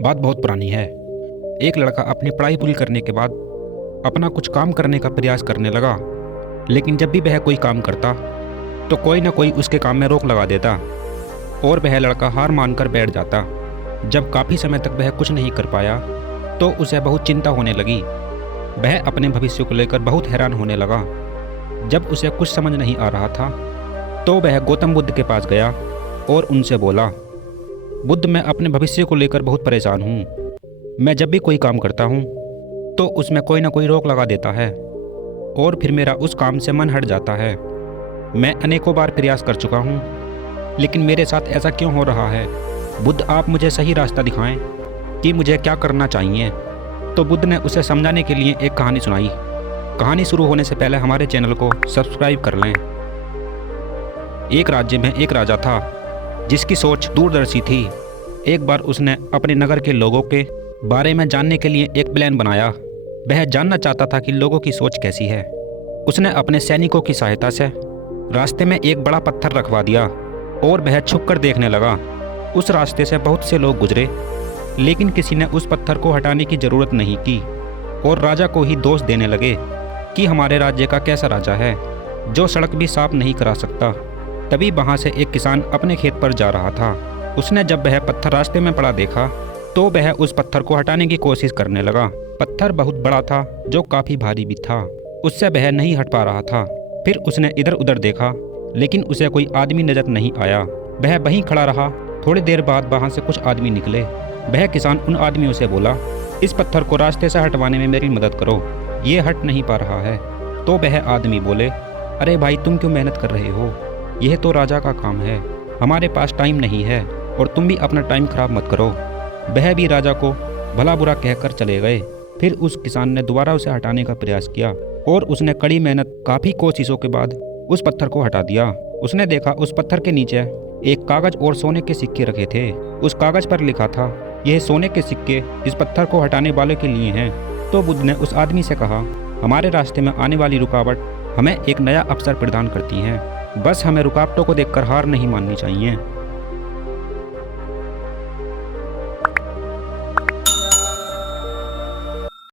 बात बहुत पुरानी है। एक लड़का अपनी पढ़ाई पूरी करने के बाद अपना कुछ काम करने का प्रयास करने लगा, लेकिन जब भी वह कोई काम करता तो कोई ना कोई उसके काम में रोक लगा देता और वह लड़का हार मानकर बैठ जाता। जब काफ़ी समय तक वह कुछ नहीं कर पाया तो उसे बहुत चिंता होने लगी। वह अपने भविष्य को लेकर बहुत हैरान होने लगा। जब उसे कुछ समझ नहीं आ रहा था तो वह गौतम बुद्ध के पास गया और उनसे बोला, बुद्ध, मैं अपने भविष्य को लेकर बहुत परेशान हूँ। मैं जब भी कोई काम करता हूँ तो उसमें कोई ना कोई रोक लगा देता है और फिर मेरा उस काम से मन हट जाता है। मैं अनेकों बार प्रयास कर चुका हूँ, लेकिन मेरे साथ ऐसा क्यों हो रहा है? बुद्ध, आप मुझे सही रास्ता दिखाएं कि मुझे क्या करना चाहिए। तो बुद्ध ने उसे समझाने के लिए एक कहानी सुनाई। कहानी शुरू होने से पहले हमारे चैनल को सब्सक्राइब कर लें। एक राज्य में एक राजा था जिसकी सोच दूरदर्शी थी। एक बार उसने अपने नगर के लोगों के बारे में जानने के लिए एक प्लान बनाया। वह जानना चाहता था कि लोगों की सोच कैसी है। उसने अपने सैनिकों की सहायता से रास्ते में एक बड़ा पत्थर रखवा दिया और वह छुपकर देखने लगा। उस रास्ते से बहुत से लोग गुजरे, लेकिन किसी ने उस पत्थर को हटाने की जरूरत नहीं की और राजा को ही दोष देने लगे कि हमारे राज्य का कैसा राजा है जो सड़क भी साफ नहीं करा सकता। तभी वहां से एक किसान अपने खेत पर जा रहा था। उसने जब वह पत्थर रास्ते में पड़ा देखा तो वह उस पत्थर को हटाने की कोशिश करने लगा। पत्थर बहुत बड़ा था जो काफी भारी भी था। उससे वह नहीं हट पा रहा था। फिर उसने इधर उधर देखा, लेकिन उसे कोई आदमी नजर नहीं आया। वह वहीं खड़ा रहा। थोड़ी देर बाद वहां से कुछ आदमी निकले। वह किसान उन आदमियों से बोला, इस पत्थर को रास्ते से हटवाने में मेरी मदद करो, ये हट नहीं पा रहा है। तो वह आदमी बोले, अरे भाई, तुम क्यों मेहनत कर रहे हो? यह तो राजा का काम है, हमारे पास टाइम नहीं है और तुम भी अपना टाइम खराब मत करो। वह भी राजा को भला बुरा कहकर चले गए। फिर उस किसान ने दोबारा उसे हटाने का प्रयास किया और उसने कड़ी मेहनत, काफ़ी कोशिशों के बाद उस पत्थर को हटा दिया। उसने देखा उस पत्थर के नीचे एक कागज और सोने के सिक्के रखे थे। उस कागज पर लिखा था, यह सोने के सिक्के इस पत्थर को हटाने वाले के लिए हैं। तो बुद्ध ने उस आदमी से कहा, हमारे रास्ते में आने वाली रुकावट हमें एक नया अवसर प्रदान करती है। बस हमें रुकावटों को देखकर हार नहीं माननी चाहिए।